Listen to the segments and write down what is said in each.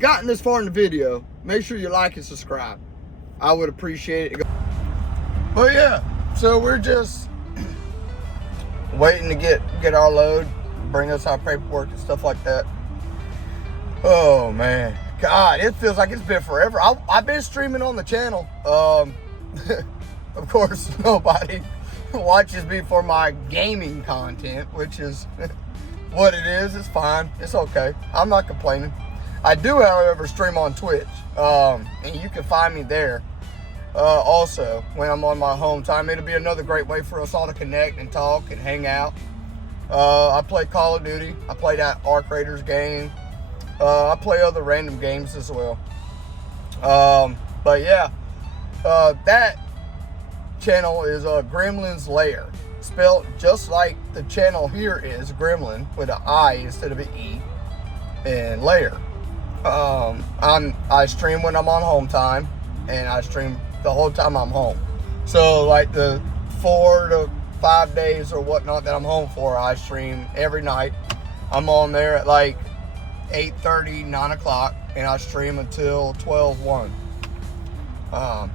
gotten this far in the video, make sure you like and subscribe. I would appreciate it. But yeah, so we're just waiting to get our load, bring us our paperwork and stuff like that. Oh man, God, it feels like it's been forever. I've been streaming on the channel. Of course, nobody watches me for my gaming content, which is what it is. It's fine. It's okay. I'm not complaining. I do, however, stream on Twitch, and you can find me there. Also, when I'm on my home time, it'll be another great way for us all to connect and talk and hang out. I play Call of Duty. I play that Arc Raiders game. I play other random games as well. But yeah, that channel is Grimlin's Lair, spelled just like the channel here is, Grimlin, with an I instead of an E, and Lair. I stream when I'm on home time, and I stream the whole time I'm home. So like the 4 to 5 days or whatnot that I'm home for, I stream every night. I'm on there at like 8:30, 9 o'clock, and I stream until 12, 1.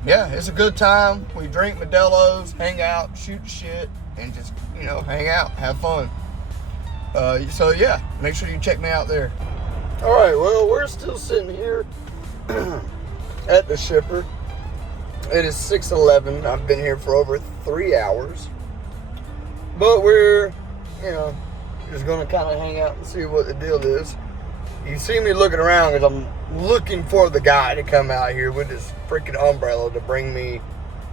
Yeah, it's a good time. We drink Modelo's, hang out, shoot shit, and just, you know, hang out, have fun. So yeah, make sure you check me out there. All right, well, we're still sitting here at the shipper. It is 6:11. I've been here for over 3 hours. But we're, you know, just going to kind of hang out and see what the deal is. You see me looking around because I'm looking for the guy to come out here with this freaking umbrella to bring me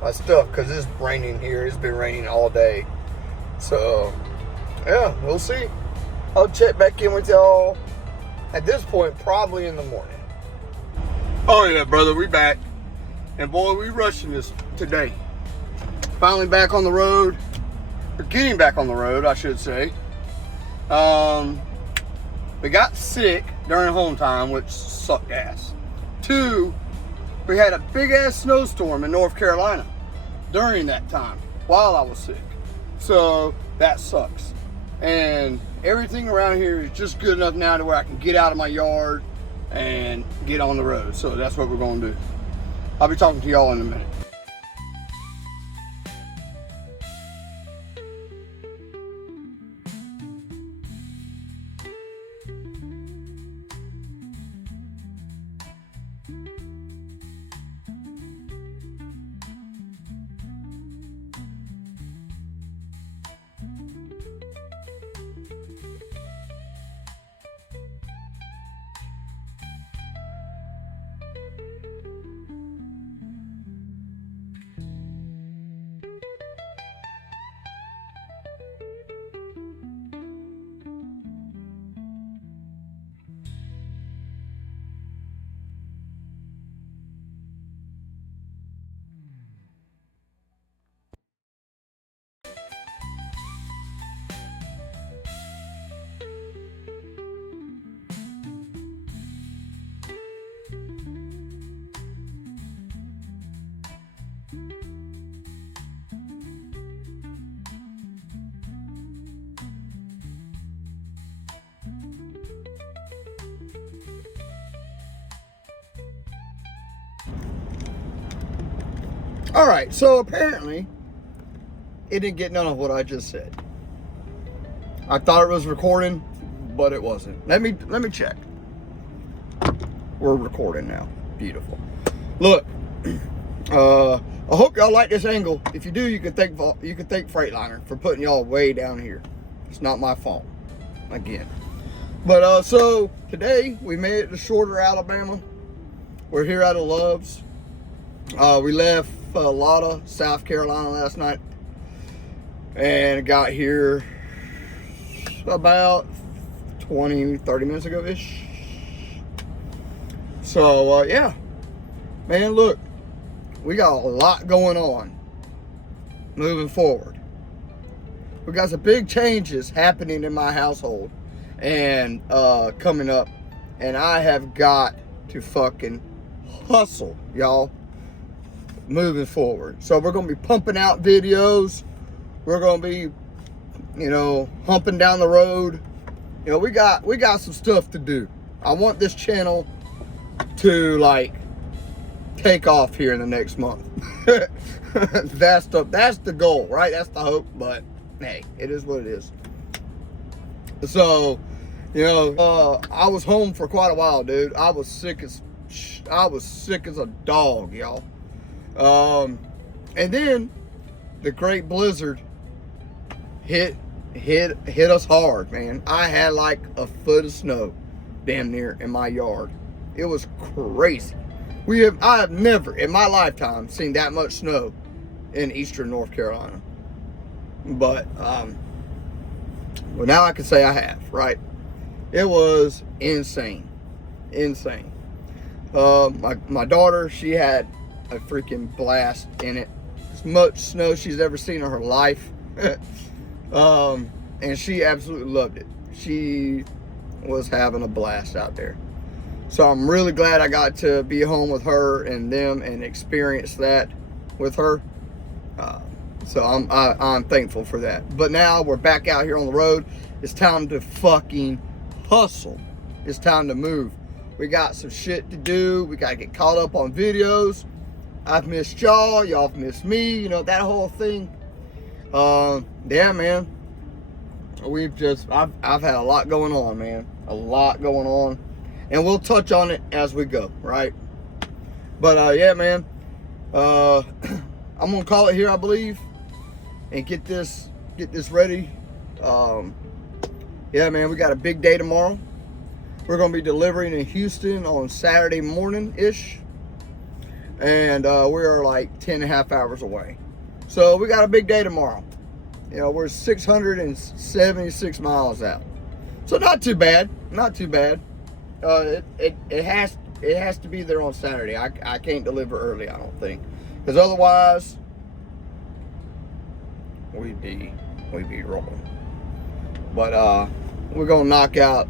my stuff, because it's raining here. It's been raining all day. So, yeah, we'll see. I'll check back in with y'all at this point, probably in the morning. Oh yeah, brother, we back. And boy, we rushing this today. Finally back on the road. Or getting back on the road, I should say. We got sick during home time, which sucked ass. 2, we had a big ass snowstorm in North Carolina during that time while I was sick. So that sucks. And everything around here is just good enough now to where I can get out of my yard and get on the road. So that's what we're going to do. I'll be talking to y'all in a minute. All right, so apparently it didn't get none of what I just said. I thought it was recording, but it wasn't. Let me check. We're recording now. Beautiful. Look, I hope y'all like this angle. If you do, you can thank Freightliner for putting y'all way down here. It's not my fault, again. But so today we made it to Shorter, Alabama. We're here out of Love's. We left Lotta, South Carolina last night, and got here about 20-30 minutes ago ish. So yeah, man, look, we got a lot going on moving forward. We got some big changes happening in my household and coming up, and I have got to fucking hustle, y'all, moving forward. So we're gonna be pumping out videos. We're gonna be, you know, humping down the road. You know, we got some stuff to do. I want this channel to like take off here in the next month. That's the goal, right? That's the hope, but hey, it is what it is. So, you know, I was home for quite a while, dude. I was sick as a dog, y'all. And then the great blizzard hit us hard, man. I had like a foot of snow damn near in my yard. It was crazy. I have never in my lifetime seen that much snow in eastern North Carolina. But well, now I can say I have, right? It was insane. My daughter, she had a freaking blast in it. As much snow she's ever seen in her life. And she absolutely loved it. She was having a blast out there. So I'm really glad I got to be home with her and them and experience that with her. So I'm thankful for that. But now we're back out here on the road. It's time to fucking hustle. It's time to move. We got some shit to do. We gotta get caught up on videos. I've missed y'all. Y'all have missed me. You know, that whole thing. Yeah, man. I've had a lot going on, man. A lot going on. And we'll touch on it as we go, right? But yeah, man. I'm gonna call it here, I believe, and get this ready. Yeah, man, we got a big day tomorrow. We're gonna be delivering in Houston on Saturday morning-ish. And we are like 10.5 hours away. So we got a big day tomorrow. You know, we're 676 miles out. So not too bad. Not too bad. It has to be there on Saturday. I can't deliver early, I don't think. Because otherwise, we'd be rolling. But we're gonna knock out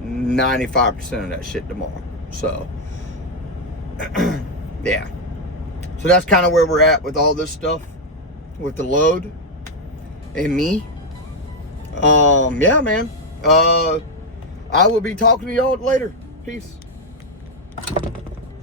95% of that shit tomorrow. So yeah. So that's kind of where we're at with all this stuff, with the load and me. Yeah, man. I will be talking to y'all later. Peace.